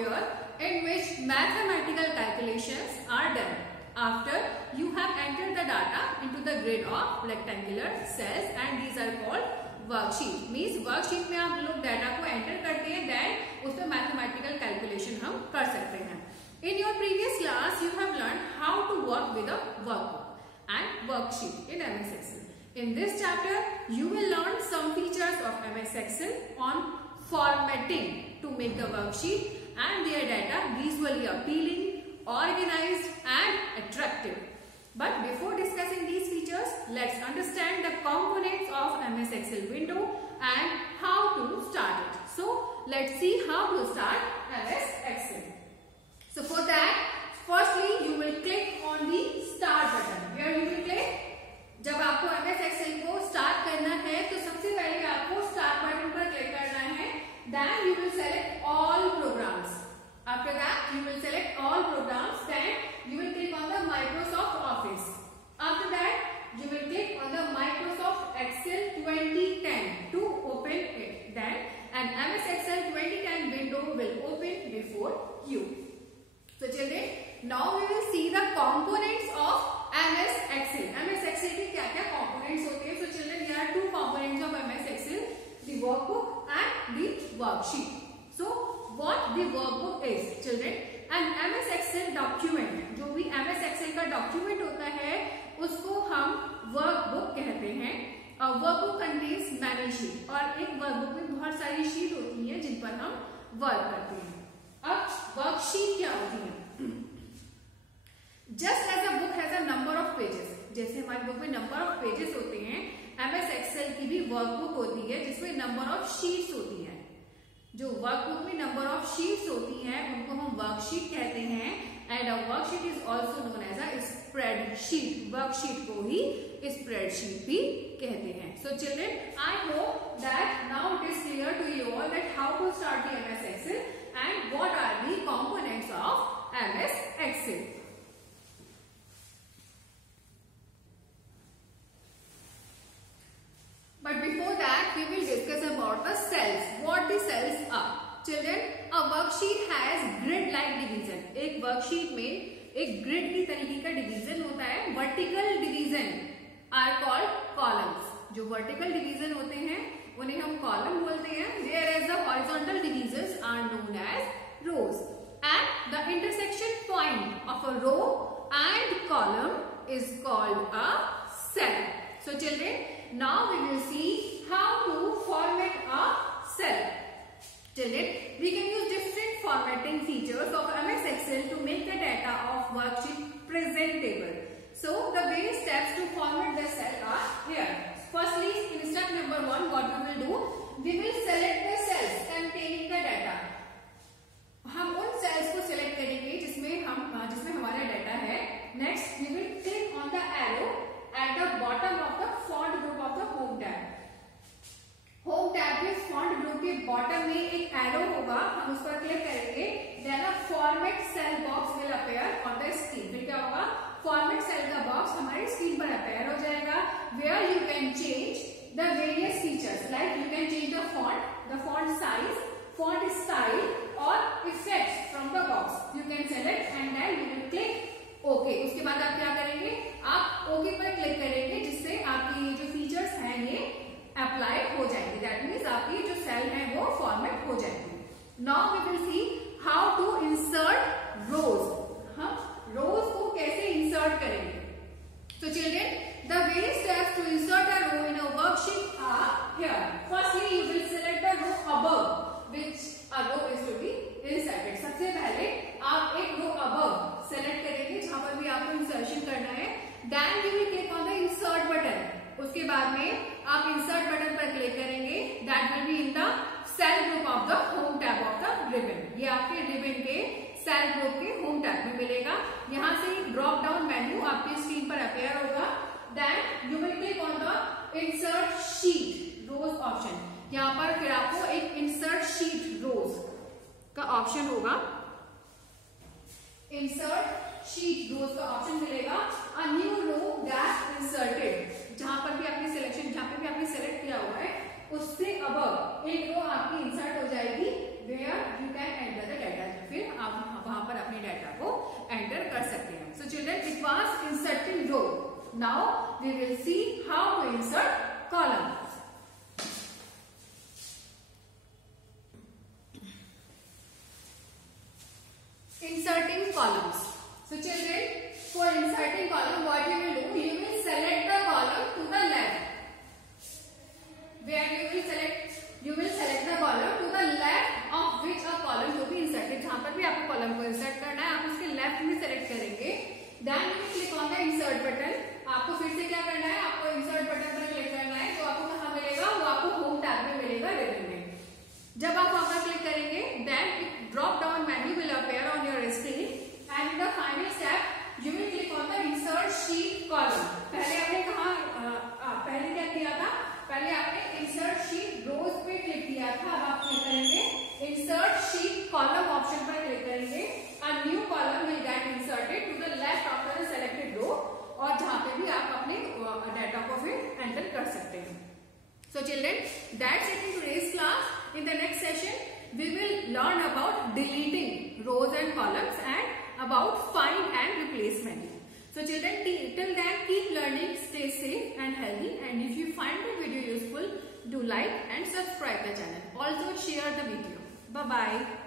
software in which mathematical calculations are done after you have entered the data into the grid of rectangular cells, and these are called worksheet. Means worksheet में आप लोग data को enter करते हैं, then उसमें mathematical calculation हम कर सकते हैं. In your previous class you have learn how to work with a workbook and worksheet in MS Excel. In this chapter you will learn some features of MS Excel on formatting to make the worksheet and their data visually appealing, organized and attractive. But before discussing these features, let's understand the components of MS Excel window and how to start it. So let's see how to start MS Excel. So for that, firstly you will click on the start button. Where you will click? जब आपको MS Excel को start करना है तो सबसे पहले आपको start button पर क्लिक करना है. Then you will select all programs. After that you will select all programs. Then you will click on the Microsoft Office. After that you will click on the Microsoft Excel 2010 to open it. Then an MS Excel 2010 window will open before you. So children, now we will see the components of MS Excel. MS Excel के क्या क्या components होते हैं? So children, there are two components of MS Excel: the workbook and the worksheet. So what the workbook is, children? An MS Excel document, जो भी MS Excel का document होता है उसको हम workbook कहते हैं. वर्कबुक कंटेन्स मैनी शीट, और एक वर्कबुक में बहुत सारी शीट होती है जिन पर हम वर्क करते हैं. अब वर्कशीट क्या होती है? Just as a book has a number of pages, जैसे हमारी बुक में नंबर ऑफ पेजेस होते हैं, MS Excel की भी वर्कबुक होती है जिसमें नंबर ऑफ शीट्स होती है. जो वर्कबुक में नंबर ऑफ शीट्स होती हैं उनको हम वर्कशीट कहते हैं. And a worksheet is also known as a spreadsheet. Worksheet को ही स्प्रेडशीट भी कहते हैं. So children, I hope that now it is clear to you all that how to start the MS Excel and what are the components of MS Excel. But before that we will discuss about the cells. What the cells are? Children, a worksheet has grid like division. एक worksheet में एक grid की तरीके का division होता है. Vertical division are called columns. जो vertical division होते हैं उन्हें हम column बोलते हैं. Whereas the horizontal divisions are known as rows. And the intersection point of a row and column is called a cell. So children, now we will see how to format a cell. Children, we can use different formatting features of MS Excel to make the data of worksheet presentable. So the various steps to format the cell are here. Firstly, in step number 1, what we will do? We will select the cells containing the data. हम उन cells को select करेंगे जिसमें हमारा data है. Next, we will click on the arrow at the bottom of the font group of the home tab. Home tab के font group के bottom में एक arrow होगा, हम उस पर click करेंगे. Then a format cell box will appear on the screen. फिर क्या होगा? Format cell का box हमारे screen पर appear हो जाएगा, where you can change the various features like you can change the font size, font style or effects from the box. You can select and then you will click OK. उसके बाद आप क्या करेंगे? आप OK पर click करेंगे जिससे आपकी ये जो फीचर्स हैं ये अप्लाई हो जाएंगे. दैट मीन्स आपकी जो सेल है वो फॉर्मेट हो जाएंगे. Now we will see how to insert rows. हम रोज को कैसे इंसर्ट करेंगे? So children, the various steps to insert a row in a worksheet are here. Firstly, you will select the row above which a row is to be inserted. सबसे पहले आप एक रो above select करेंगे जहां पर भी आपको इंसर्शन करना है. Then you will click on the insert button. उसके बाद में आप insert button पर क्लिक करेंगे. That will be in the cell group of the home tab of the ribbon. ये आपके ribbon के सेल ग्रुप के होम टैब में मिलेगा. यहाँ से एक ड्रॉप डाउन मेन्यू आपकी स्क्रीन पर अपेयर होगा. Then you will click on the insert sheet rows option. यहाँ पर फिर आपको एक इंसर्ट शीट रोज का ऑप्शन होगा. इंसर्ट शीट रोज का ऑप्शन मिलेगा. A new row get inserted, जहां पर भी आपने सिलेक्शन जहां पे भी आपने सेलेक्ट किया हुआ है उससे अबव एक रो आपकी इंसर्ट हो जाएगी, where you can enter the data. फिर now we will see how to insert column. Inserting columns. So children, for inserting column, what you will do? You will select the column to the left. Where you will select the column to the left of which a column to be inserted. जहाँ पर भी आपको column को insert करना है, आप उसके left में select करेंगे. Then you will click on the insert button. आपको फिर से क्या करना है? आपको insert button पर click करना है. तो आपको कहाँ मिलेगा? वो आपको home tab में मिलेगा ribbon में. जब आप वहाँ पर click करेंगे, then drop down menu will appear on your screen. And in the final step, you will click on the insert sheet column. पहले आपने पहले क्या किया था? पहले आपने insert sheet rows पे क्लिक किया था. अब आप क्लिक करेंगे insert sheet column ऑप्शन पर क्लिक करेंगे. A new column will get inserted to the left after the selected row. और जहाँ पे भी आप अपने डाटा को फिर एंटर कर सकते हैं. So children, that's it in today's class. In the next session, we will learn about deleting rows and columns and about find and replace menu. So children, till then keep learning, stay safe and healthy, and if you find the video useful, do like and subscribe the channel. Also share the video. Bye bye.